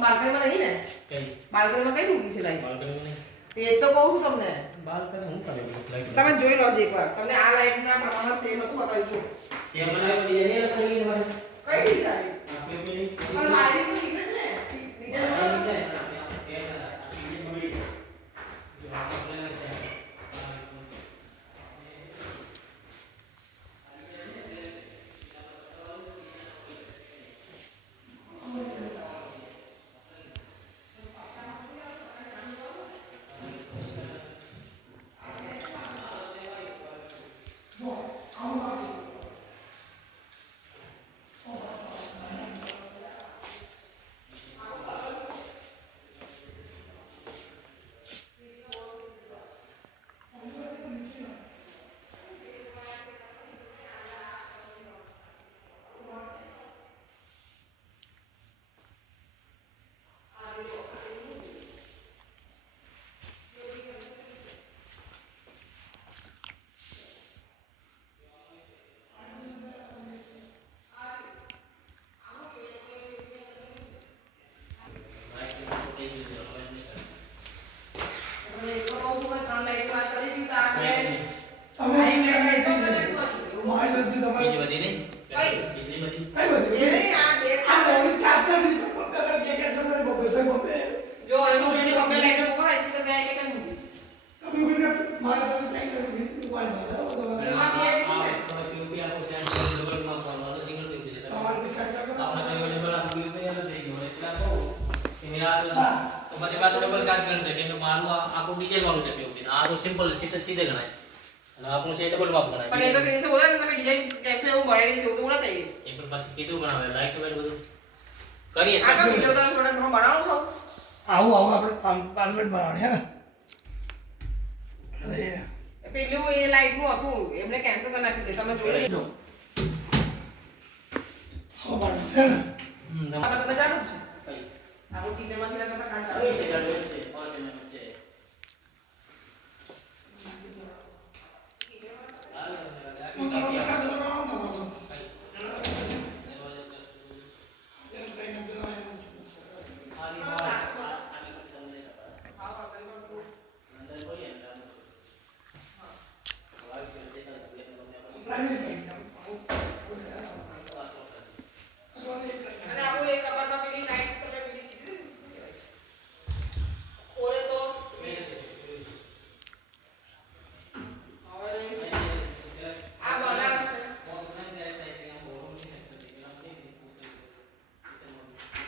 બાલ્કનીમાં નહીં ને કઈ બાલ્કનીમાં કઈ મૂકી છે લાઈટ બાલ્કનીમાં નહીં તે તો કહું છું તમને બાલ્કની હું કરે લાઈટ તમે જોઈ લો છે એકવાર તમને આ લાઈટના પ્રમાણમાં સેમ હતું બતાવ્યું છું સેમ બનાવી ડિઝાઇન લખેલી હોય કઈ ડિઝાઇન આપણે પેલી પણ વાયરિંગ તો ડિફરન્ટ છે ડિઝાઇન પછી પાછું ડબલ ચાર્જ ગણશે કે મારું આખું ડિઝાઇન વાળું છે પીઓપી આ તો સિમ્પલ સીટ જ સીધે ગણાય અને આપણું છે ડબલ માપ ગણાય પણ એ તો કેસે બોલે તમે ડિઝાઇન કેસે એવું બનાવી છે એવું તો બોલા થઈ એ પણ પાછું કીધું પણ હવે લાઈટ વેટ બધું કરીએ આ કા વિડિયો તો થોડા ઘણો બનાવો છો આવું આપણે 5 મિનિટ બનાવવાની હે ને અરે પેલું એ લાઈટ નું હતું એમને કેન્સલ કરી નાખ્યું છે તમે જોઈ લેજો હા બરાબર છે ને આપણે તો જાણું છે કઈ આપણું કિચન માં છે કામ છે ચાલુ છે ચાલુ છે 5 મિનિટ છે હું તારો તો કાઢો બનાવો ને તમારો પ્રાઇવેટ